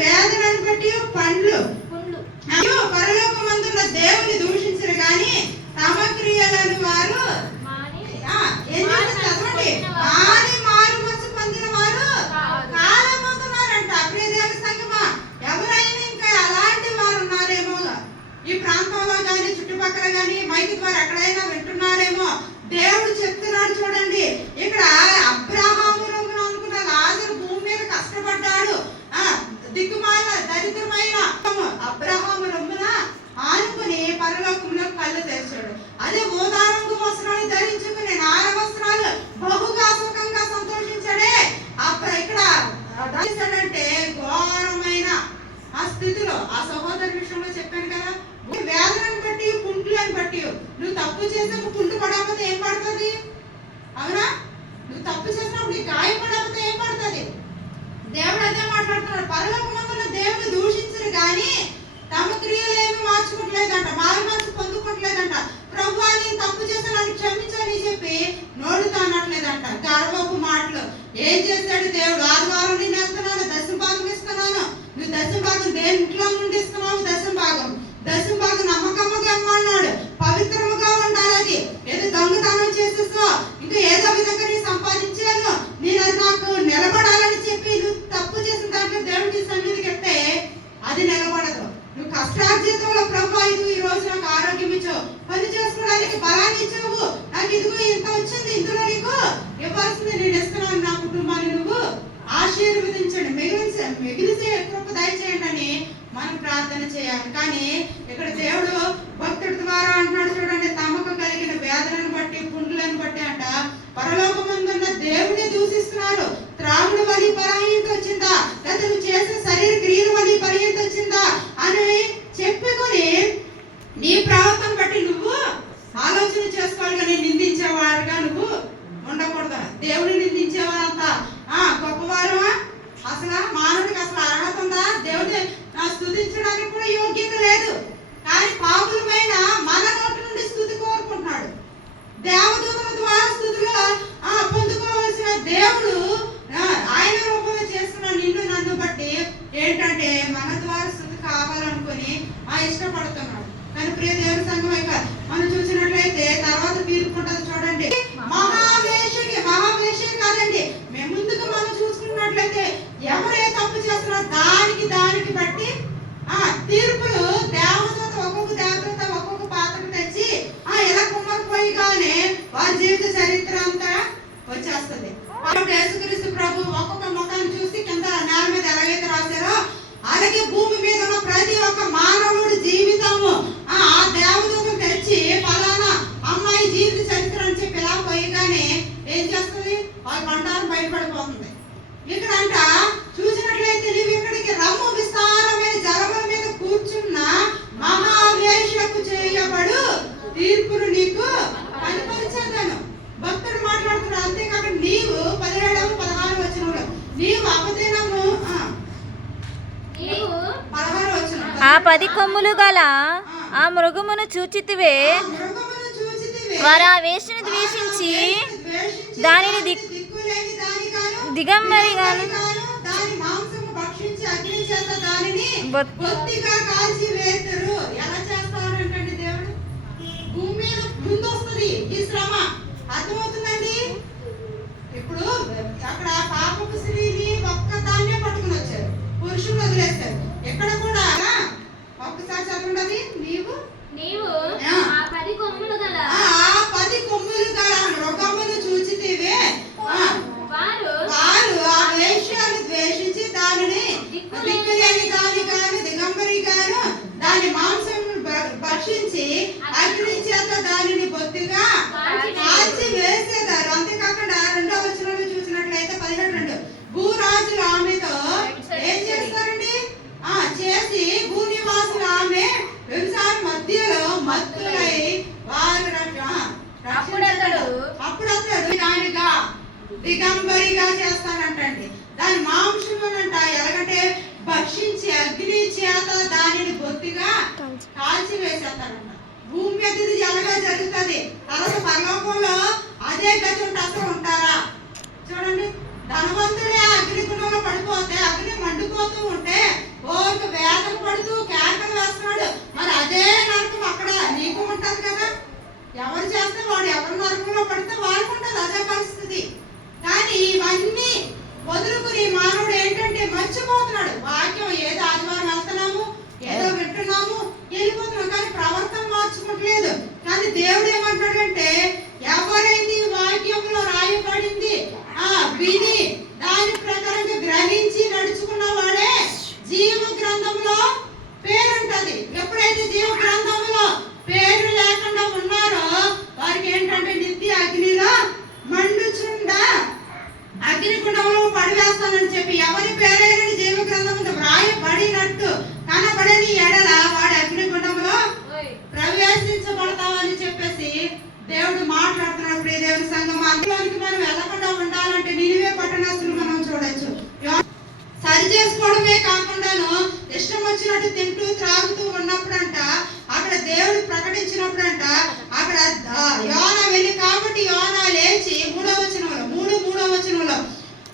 వేదనను బట్టి పండ్లు అయ్యో పరలోకమందున్న దేవుని దూషించరు గాని తమ క్రియలను వారు ఏం చదవండి మారు మనసు పొందిన వారు కాలమవుతున్నారంట. ప్రియ దేవుని సంగమా, ఎవరైనా ఇంకా అలాంటి వారు ఉన్నారేమో ఈ ప్రాంతంలో కానీ చుట్టుపక్కల కానీ మైకి ద్వారా ఎక్కడైనా వింటున్నారేమో. దేవుడు చెప్తున్నాడు చూడండి, ఇక్కడ అబ్రహాము రొమ్మున అనుకున్న లాజరు భూమి మీద కష్టపడ్డాడు. దిక్కుమాల దరిద్రమైన అబ్రహాము రొమ్మున ఆనుకుని పరలోకంలో కళ్ళు తెరిచాడు. అదే ఊదా రంగు వస్త్రాలు ధరించుకుని నార వస్త్రాలు బహుగా సుఖంగా సంతోషించాడే. ఇక్కడ అంటే ఘోరమైన ఆ స్థితిలో ఆ సహోదరు విషయంలో చెప్పాను కదా, వేదనను బట్టి పుండ్లను బట్టి నువ్వు తప్పు చేసినప్పుడు పుండు పడకపోతే ఏం పడుతుంది? అవునా? నువ్వు తప్పు చేసినప్పుడు నీ గాయం పడకపోతే ఏం పడుతుంది? దేవుడు అదే మాట్లాడుతున్నాడు. పరలోకమందున్న దేవుని దూషించరు కానీ తమ క్రియలు ఏమి మార్చుకోవట్లేదంట, మారు మనసు పొందుకోవట్లేదంట. ప్రభువా నేను తప్పు చేశాను నన్ను క్షమించని చెప్పి నోడుతో అనట్లేదంట. గర్వపు మాటలు. ఏం చేశాడు దేవుడు? ఆదివారం నేను వెళ్తున్నాను, దశమ భాగం ఇస్తున్నాను. నువ్వు దశమ భాగం దేంట్లో నుండి ఇస్తున్నావు? దశమ భాగం నమ్మకముగా ఇమ్మన్నాడు. పవిత్రముగా ఉండాలి. అది ఏదో దొంగతనం చేసేసో ఇంకా ఏదో విధంగా నేను సంపాదించాను, నేను అది నాకు నిలబడాలని చెప్పి నువ్వు తప్పు చేసిన దాంట్లో దేవుడికి సన్నిధికి వెళ్తే అది నిలబడదు. నువ్వు కష్టార్జితంలో ప్రభు ఇదిగో ఈ రోజు నాకు ఆరోగ్యం ఇచ్చావు, పని చేసుకోవడానికి బలాన్ని ఇచ్చావు, నాకు ఇదిగో ఇంత వచ్చింది, ఇందులో నీకు ఇవ్వాల్సింది నేను ఇస్తున్నాను, నా కుటుంబాన్ని నువ్వు ఆశీర్వదించండి, మిగిలిసే కృప దయచేయండి అని మనం ప్రార్థన చేయాలి. కానీ ఇక్కడ దేవుడు భక్తుడి ద్వారా అంటున్నాడు చూడండి, తమకు కలిగిన వేదనను బట్టి పుండ్లను బట్టి అంట పరలోకమందున్న దేవుని దూషిస్తున్నారు. త్రాగుడు వలి పరాయింత వచ్చిందా, లేదా నువ్వు చేసే శరీర క్రియలు వలి పరాయింత వచ్చిందా అని చెప్పుకొని నీ ప్రవర్తన బట్టి నువ్వు ఆలోచన చేసుకోవాలి. కానీ నిందించేవాడుగా నువ్వు ఉండకూడదు. దేవుని నిందించేవారంతా గొప్పవారు. అసలు మానవుడికి అసలు అర్హత ఉందా? దేవుడి స్తుతించడానికి కూడా యోగ్యత లేదు. కానీ పాపులమైన మన నోటి నుండి స్తుతి కోరుకుంటున్నాడు. దేవదూతల ద్వారా స్తుతులు పొందుకోవాల్సిన దేవుడు ఆయన రూపంలో చేస్తున్న నిన్ను నన్ను బట్టి ఏంటంటే మన ద్వారా స్తుతి కావాలనుకుని ఇష్టపడుతున్నాడు. కానీ ప్రియ దేవుని సంఘం మనం చూసినట్లయితే తర్వాత తీర్పుంటది చూడండి. మహావేషి కాదండి, మేము ముందుగా మనం చూసుకున్నట్లయితే ఎవరే తప్పు చేస్తున్నారో దానికి బట్టి తీర్పులు దేవదూత ఒక్కొక్క దేవదూత ఒక్కొక్క పాత్ర తెచ్చి ఎలా కుమ్మరిపోయిగానే వారి జీవిత చరిత్ర అంతా వచ్చేస్తుంది. యేసుక్రీస్తు ప్రభు ఒక్కొక్క ముఖాన్ని చూసి కింద నేల మీద ఎలాగైతే రాశారో అలాగే భూమి మీద ఉన్న ప్రతి ఒక్క మానవుడి జీవితము ఆ దేవదూతను తెచ్చి ఫలానా అమ్మాయి జీవిత చరిత్ర అని చెప్పి ఇలా పోయిగానే ఏం చేస్తుంది? వాళ్ళ బండారం బయటపడిపోతుంది. ఇక్కడ అంట చూసినట్లయితే నీవు ఇక్కడికి రమ్ము, విస్తారమైన జలముల మీద కూర్చున్న మహావేశ్యకు చేయబడు తీర్పును నీకు కనిపించదను. భక్తుడు మాట్లాడుతున్నాడు. అంతేకాక నీవు 17, 16 వచనంలో నీవు అవదినము 16 వచనం ఆ 10 కొమ్ములు గల ఆ మృగమును చూచితివే, వారు ఆ వేశ్యను ద్వేషించి దానిని దిగంబరిగాను దాని మాంసము భక్షించి అగ్ని చేత దానిని బొత్తిగా కాల్చి వేతురు. ఎలా చేస్తాడంటే దేవుడు భూమి మీద ముందు వస్తుంది ఈ శ్రమ. అర్థమవుతుందండి? ఇప్పుడు అక్కడ పాపపు స్త్రీని ఒక్క దాన్నే పట్టుకుని వచ్చారు, పురుషులు వదిలేస్తారు. ఎక్కడ కూడా ఒక్కసారి చదవండి. నీవు ఆ 10 కొమ్ములు గల మృగమును చూచితివే, వారు ఆ వేశ్యను ద్వేషించి దానిని దిక్కులేని దాని గాను దిగంబరి గాను దాని మాంసం భక్షించి అగ్ని చేత దానిని బొత్తిగా కాల్చి వేసేదారు. అంతేకాకుండా 2వ వచనంలో చూసినట్లయితే 17 భూరాజులు ఆమెతో ఏం చేస్తారండి? చేసి భూనివాసులు ఆమె వ్యవసాయ మధ్యలో మత్తులై వారు అప్పుడు అతడు దానిగా దిగంబరిగా చేస్తానంటండి. దాని మాంసమునంట ఎలాగంటే భక్షించి అగ్ని చేత దానిని బొత్తిగా కాల్చి వేసేస్తారంట. భూమి మీద ఇది ఎలాగా జరుగుతుంది. తర్వాత పరలోకంలో అదే గతి ఉంటే అసలు ఉంటారా? చూడండి, ధనవంతుడే అగ్నిగుణంలో పడిపోతే అగ్ని మండిపోతూ ఉంటే విని దాని ప్రకారంగా గ్రహించి నడుచుకున్న వాడే జీవ గ్రంథంలో పేరుంటది. ఎప్పుడైతే జీవ గ్రంథంలో పేరు లేకుండా ఉన్నారో వారికి ఏంటంటే నిత్య అగ్నిలో మండుచుండ అగ్నిగుండంలో పడివేస్తానని చెప్పి ఎవరి పేరైనా జీవ గ్రంథంలో వ్రాయబడినట్టు కనబడని ఎడల వాడు అగ్నిగుండంలో ప్రవేశించబడతామని చెప్పేసి దేవుడు మాట్లాడుతున్నాడు. ప్రియ దేవుని సంఘం, అందులోనికి మనం వెళ్ళకుండా ఉండాలంటే నినివే పట్టణస్తులు మనం చూడొచ్చు. సరి చేసుకోవడమే కాకుండాను ఇష్టం వచ్చినట్టు తింటూ త్రాగుతూ ఉన్నప్పుడంట అక్కడ దేవుడు ప్రకటించినప్పుడంట అక్కడ యోనా వెళ్ళి కాబట్టి యోనా లేచి మూడో వచనంలో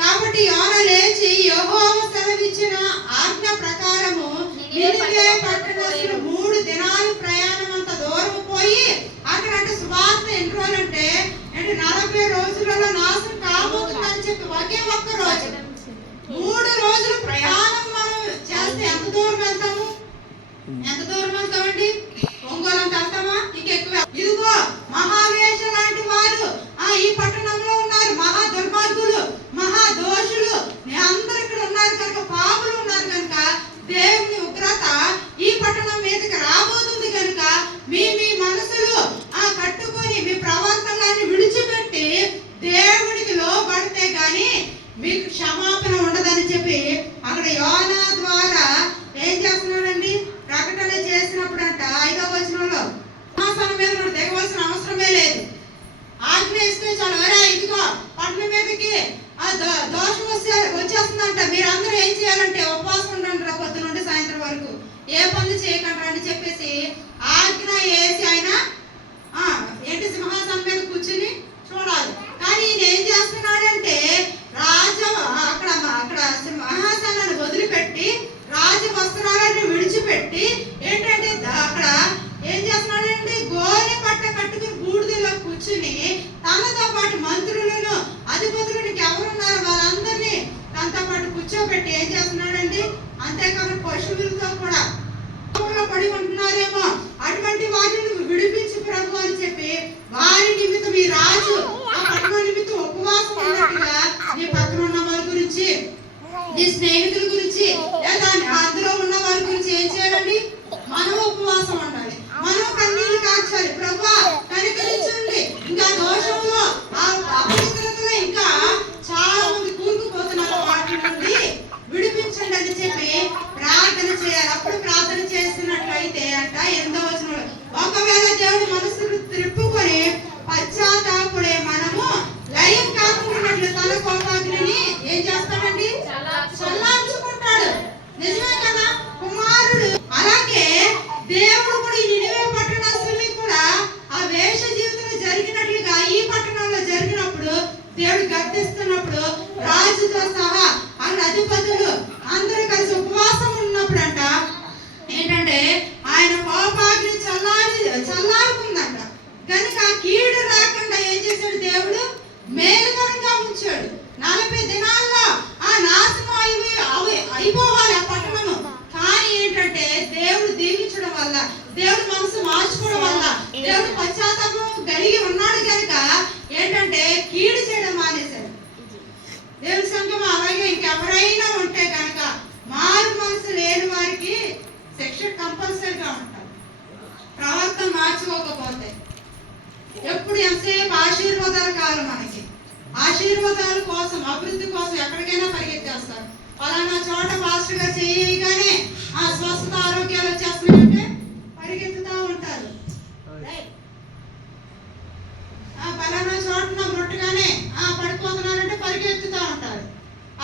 కాబట్టి యోనా లేచి యెహోవా సెలవిచ్చిన ఆజ్ఞ ప్రకారము నినివే పట్టణస్తులు 3 దినాలు ప్రయాణం అంత దూరం పోయి అక్కడ అంటే సువార్త ఎన్ని రోజులు అంటే 40 రోజులలో నాశనం కాబోతుందని చెప్పి ఒకే ఒక్క రోజు 3 రోజులు ప్రయాణం మనం చేస్తే ఎంత దూరం వెళ్తామండి? ఒంగోలంత వెళ్తామా? ఇంకెక్కువ. ఇదిగో మహావేష లాంటి వారు ఈ పట్టణంలో ఉన్నారు. మహా దుర్మార్గులు, మహా దోషులు అందరూ ఇక్కడ ఉన్నారు కనుక, పాపులు ఉన్నారు కనుక దేవుని ఉగ్రత ఈ పట్టణం మీదకి రాబోతుంది కనుక మీ మనసులు కట్టుకొని మీ ప్రవర్తనని విడిచిపెట్టి దేవుడికి లోబడితే గాని మీకు క్షమాపణ ఉండదని చెప్పి అక్కడ యోనా ద్వారా ఏం చేస్తున్నాడండి? ప్రకటన చేసినప్పుడు అంట 5వ వచనంలో సింహాసనం మీద కూడా దిగవలసిన అవసరమే లేదు. ఆజ్ఞ ఇస్తే చాలు, అరే ఇదిగో పట్టణం మీదకి దోషం వచ్చేస్తుందంట, మీరందరూ ఏం చేయాలంటే ఉపవాసం ఉండండి రా పొద్దు నుండి సాయంత్రం వరకు, ఏ పనులు చేయకండి అని చెప్పేసి ఆజ్ఞ వేసి ఆయన ఏంటి సింహాసనం మీద కూర్చుని చూడాలి. కానీ ఈయన ఏం చేస్తున్నాడంటే అక్కడ సింహాసనాన్ని వదిలిపెట్టి రాజ వస్త్రాలను విడిచిపెట్టి ఏంటంటే అక్కడ ఏం చేస్తున్నాడంటే గోనె పట్ట కట్టుకుని బూడిదలో కూర్చుని తనతో పాటు మంత్రులను అధిపతులను ఎవరున్నారో వాళ్ళందరినీ తనతో పాటు కూర్చోబెట్టి ఏం చేస్తున్నాడండి? అంతేకాకుండా పశువులతో కూడా పడి ఉంటున్నారేమో అటువంటి వారిని విడిపించి ప్రభు అని చెప్పి వారి నిమిత్తం ఈ రాజు ఆ పట్టణ నిమిత్తం ఉపవాసం ఉన్నట్టుగా నీ పక్కన ఉన్న వారి గురించి, నీ స్నేహితుల గురించి, లేదా అందులో ఉన్న వారి గురించి ఏం చేయాలండి? మనం ఉపవాసం ఉండాలి, మనం కన్నీళ్లు కాచాలి. ప్రభు కనికరించండి, ఇంకా దోషంలో అపవిత్రతలో ఇంకా చాలా మంది కూరుకుపోతున్నారు, వాటి నుండి విడిపించండి అని చెప్పి ప్రార్థన చేయాలి. అప్పుడు ప్రార్థన చేసినట్లయితే అంట 8వ వచనంలో ఒకవేళ దేవుడు మనసును త్రిప్పుకొని పశ్చాత్తాపడే మనము లయం కాకుండాట్లు తన కోపాగ్నిని ఏం చేస్తాడండి? చల్లార్చుకుంటాడు. నిజమే కదా కుమారుడు? అలాగే దేవుడు కూడా ఈ నినివే పట్టణస్తుల్ని కూడా ఆ వేష జీవితం జరిగినట్లుగా ఈ పట్టణంలో జరిగినప్పుడు దేవుడు గర్తిస్తున్నప్పుడు రాజుతో సహా అక్కడ అధిపతులు అందరూ కలిసి ఉపవాసం ఉన్నప్పుడంట ఏంటంటే ఆయన కోపాగ్ని చల్లారుకుందంట. కనుక కీడు రాకుండా ఏం చేశాడు? దేవుడు మేలుకరంగా ఉంచాడు. 40 దినాల్లో నాశనం అయిపోవాలి ఆ పట్టణము. కానీ ఏంటంటే దేవుడు దీవించడం వల్ల, దేవుడు మనసు మార్చుకోవడం వల్ల, దేవుడు పశ్చాత్తాపం కలిగి ఉన్నాడు కనుక ఏంటంటే కీడు చేయడం మానేశాడు. దేవుని సంఘం అలాగే ఇంకెవరైనా ఉంటే కనుక మారు మనసు లేని వారికి శిక్ష కంపల్సరీగా ఉంటారు. ప్రవర్తన మార్చుకోకపోతే ఎప్పుడు ఎంతసేపు ఆశీర్వాదాల కాలం, మనకి ఆశీర్వాదాల కోసం అభివృద్ధి కోసం ఎక్కడికైనా పరిగెత్తేస్తారు. పలానా చోట పాస్టర్ గా చేయగానే స్వస్థత ఆరోగ్యాలు వచ్చేస్తున్నాయంటే పరిగెత్తుతూ ఉంటారు. పలానా చోట ముట్టగానే పడిపోతున్నారంటే పరిగెత్తుతూ ఉంటారు.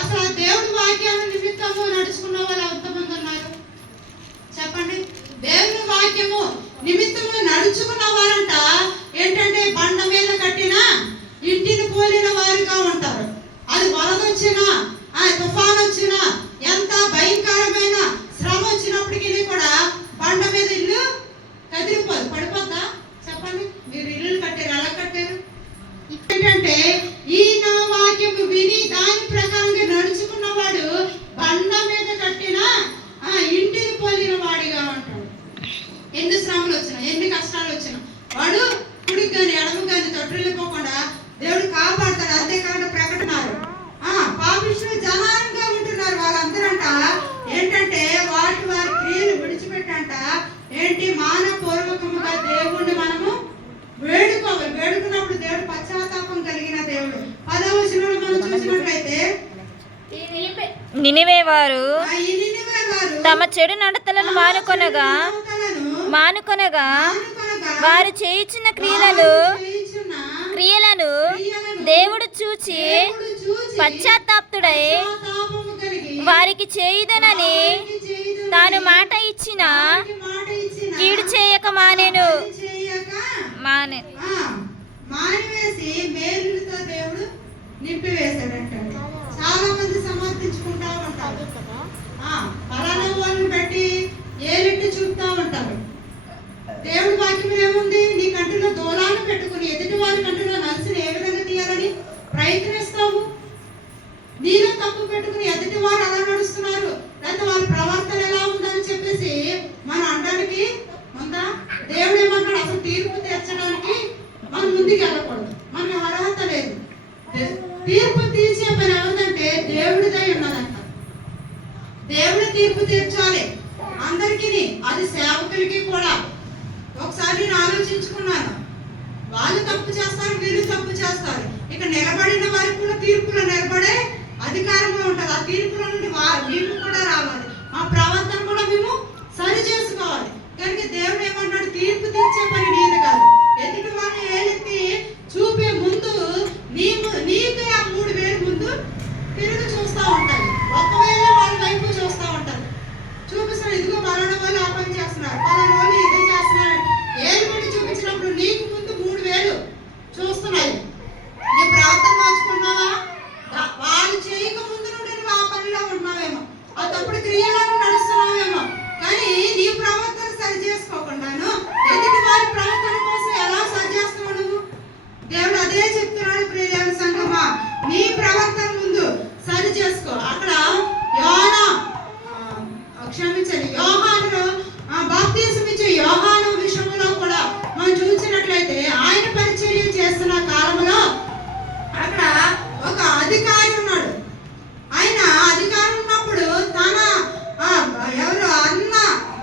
అసలు దేవుడి వాక్యాన్ని నిమిత్తము నడుచుకున్న వాళ్ళు ఎంతమంది ఉన్నారు చెప్పండి? దేవుని వాక్యము నిమిత్తము నడుచుకున్న వారంట ఏంటంటే బండ మీద కట్టిన ఇంటిని పోలిన వారుగా ఉంటారు. అది వరద వచ్చినా తుఫాన్ వచ్చినా ఎంత భయంకరమైన శ్రమ వచ్చినప్పటికీ కూడా బండ మీద ఇల్లు కదిలిపోదు, పడిపోద్దా చెప్పండి? మీరు ఇల్లు కట్టారు, ఎలా కట్టారు? ఏంటంటే ఈ నా వాక్యము విని దాని ప్రకారంగా నడుచుకున్నవాడు బండ మీద కట్టిన ఇంటిని పోలిన వాడిగా ఉంటాడు. ఎన్ని శ్రమలు వచ్చినా, ఎన్ని కష్టాలు వచ్చినా వాడు కుడికి కానీ ఎడమ కానీ తొట్టిల్లిపోకుండా దేవుడు కాపాడతాడు. అంతేకాకుండా ప్రకటన చూసినట్లయితే నినివే వారు ఈ నినివే వారు తమ చెడు నడతలను మానుకొనగా మానుకొనగా వారు చేయుచున్న క్రియలను చేయుచున్న క్రియలను క్రియలను దేవుడు చూచి దేవుడు చూచి పశ్చాత్తాపుడై పశ్చాత్తాపము కలిగి వారికి చేయుదనని వారికి చేయుదునని తాను మాట ఇచ్చిన వారికి మాట ఇచ్చిన కీడు చేయక మానెను పని చేయక మానే మానివేసి మేలులతో దేవుడు నింపివేశాడంటండి. చాలా మంది సమర్థించుకుంటా ఉంటారు. పలానా వాళ్ళని బట్టి ఏలెట్టి చూపుతా ఉంటారు. దేవుడి వాక్యం ఏముంది? నీ కంటిలో దూలాన్ని పెట్టుకుని ఎదుటి వారి కంటిలో నలిసిని ఏ విధంగా తీయాలని ప్రయత్నిస్తావు? నీలో తప్పు పెట్టుకుని ఎదుటి వారు అలా నడుస్తున్నారు, లేకపోతే వారి ప్రవర్తన ఎలా ఉందని చెప్పేసి మనం అనడానికి ఉందా? దేవుడు ఏమన్నాడు? అసలు తీర్పు తీర్చడానికి మనం ముందుకు వెళ్ళకూడదు. మనకి అర్హత లేదు. తీర్పు తీర్చే పని ఎవరిదంటే దేవుడిదై ఉన్నదంట. దేవుడు తీర్పు తీర్చాలి అందరికీ, అది సేవకులకి కూడా. ఒకసారి నేను ఆలోచించుకున్నాను, వాళ్ళు తప్పు చేస్తారు, వీళ్ళు తప్పు చేస్తారు. ఇక నిలబడిన వారికి కూడా తీర్పులో నిలబడే అధికారంలో ఉంటుంది. ఆ తీర్పుల నుండి మేము కూడా రావాలి, మా ప్రవర్తన కూడా మేము సరి చేసుకోవాలి. కనుక దేవుడు ఏమంటాడు? తీర్పు తీర్చే పని నీది కాదు. ఎదుటి వారిని ఏలెత్తి చూపే ముందు నీకు ఆ 3,000 ముందు తిరిగి చూస్తూ ఉంటాయి. ఒకవేళ వాళ్ళ వైపు చూస్తూ ఉంటారు, చూపిస్తారు, ఇదిగో పలానా వాళ్ళు ఆ పని చేస్తున్నారు, పలానా వాళ్ళు ఇదే చేస్తున్నారు. ఏలు పెట్టి చూపించినప్పుడు నీకు ముందు 3,000 చూస్తున్నాయి. నీ ప్రవర్తన మార్చుకున్నావా? వాళ్ళు చేయక ముందు నుండి నువ్వు ఆ పనిలో ఉంటున్నావేమో, ఆ తప్పుడు క్రియలను నడుస్తున్నావేమో. కానీ నీ ప్రవర్తన సరి చేసుకోకుండాను ఎదుటి వారి ప్రవర్తన కోసం ఎలా సరి చేస్తున్నావు నువ్వు? దేవుడు అదే చెప్తున్నాడు. ప్రియమైన సంఘమా, నీ ప్రవర్తన ముందు సరి చేసుకో. అక్కడ యోహాను బాప్తిసం ఇచ్చే యోహాను విషయంలో కూడా మనం చూసినట్లయితే ఆయన పరిచర్య చేస్తున్న కాలంలో అక్కడ ఒక అధికారి ఉన్నాడు. ఆయన అధికారం ఉన్నప్పుడు తన ఎవరు అన్న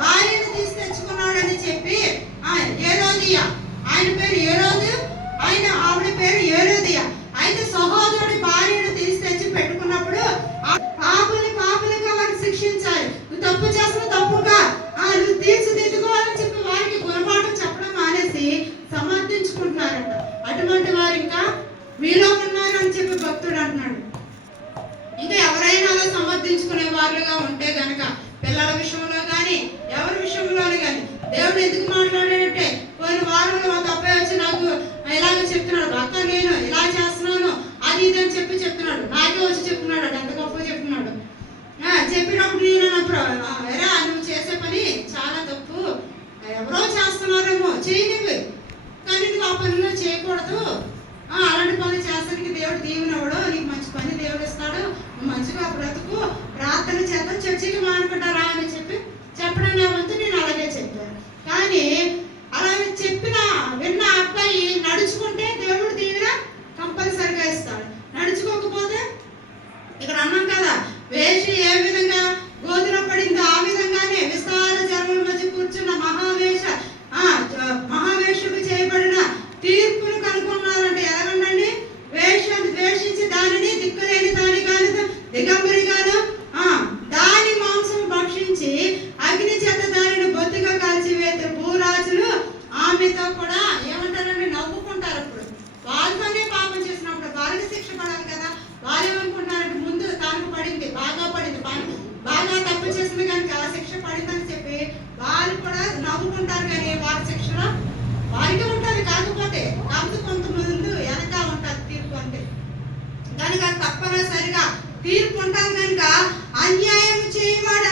భార్యను తీసి తెచ్చుకున్నాడని చెప్పి హేరోదియా, ఆయన పేరు హేరోదు, ఆవిడ పేరు హేరోదియా. అయితే సహోదరుడి భార్యను తీసి తెచ్చి పెట్టుకున్నప్పుడు పాపులుగా వారిని శిక్షించాలి. నువ్వు తప్పు చేసిన తప్పుగా నువ్వు తీర్చిదిద్దుకోవాలని చెప్పి వారికి గుణపాఠం చెప్పడం మానేసి సమర్థించుకుంటున్నారంట. అటువంటి వారు ఇంకా మీలో ఉన్నారు అని చెప్పి భక్తుడు అంటున్నాడు. ఇంకా ఎవరైనా అలా సమర్థించుకునే వాళ్ళుగా ఉంటే గనక పిల్లల విషయంలో కానీ ఎవరి విషయంలోనే కానీ దేవుడు ఎందుకు మాట్లాడాడంటే, పోయిన వారంలో ఒక అబ్బాయి వచ్చి నాకు ఇలాగ చెప్తున్నాడు, అక్క నేను ఇలా చేస్తున్నాను అది ఇది అని చెప్తున్నాడు. నాకే వచ్చి చెప్తున్నాడు, ఎంత గొప్ప చెప్తున్నాడు. చెప్పినప్పుడు నేను ఎరా నువ్వు చేసే పని చాలా తప్పు, ఎవరో చేస్తున్నారేమో చేయనివి, కానీ నువ్వు ఆ పనిలో చేయకూడదు. అలాంటి పనులు చేస్తానికి దేవుడు దీవెనవడు, నీకు మంచి పని దేవుడు ఇస్తాడు, నువ్వు మంచిగా బ్రతుకు, ప్రార్థన చేద్దాం, చర్చికి మానుకుంటారా అని చెప్పడం నా వంతు నేను అలాగే చెప్పాను. కానీ అలా విన్న అబ్బాయి నడుచుకుంటే దేవుడు దీవెన కంపల్సరిగా ఇస్తాడు. నడుచుకోకపోతే ఇక్కడ అన్నాం కదా, వేషి ఏ విధంగా గోధుమ పడిందో ఆ విధంగానే విస్తార జనముల మధ్య కూర్చున్న మహావేషము చేయబడిన తీర్పును కనుక్కున్నారంటే ఎలాగండి? వేషాన్ని ద్వేషించి దానిని దిక్కులేని దానిగాను దిగంబరిగాను దాని మాంసం భక్షించి అగ్ని చేత దానిని బొత్తిగా కాల్చివేత భూరాజులు ఆమెతో కూడా ఏమంటారంటే నవ్వుకుంటారు. అప్పుడు వాళ్ళతోనే పాపం చేసినప్పుడు వాళ్ళకి శిక్ష పడాలి కదా. వాళ్ళు ఏమనుకుంటారంటే ముందు తనకు పడింది, బాగా తప్పు చేసింది కనుక శిక్ష పడిందని చెప్పి వాళ్ళు కూడా నవ్వుకుంటారు. కానీ వారి శిక్షణ వారికి ఉంటుంది, కాకపోతే కొంతమంది వెనక ఉంటుంది తీర్పు. అంటే కనుక తప్పనిసరిగా తీర్పు ఉంటుంది కనుక అన్యాయం చేయవాడు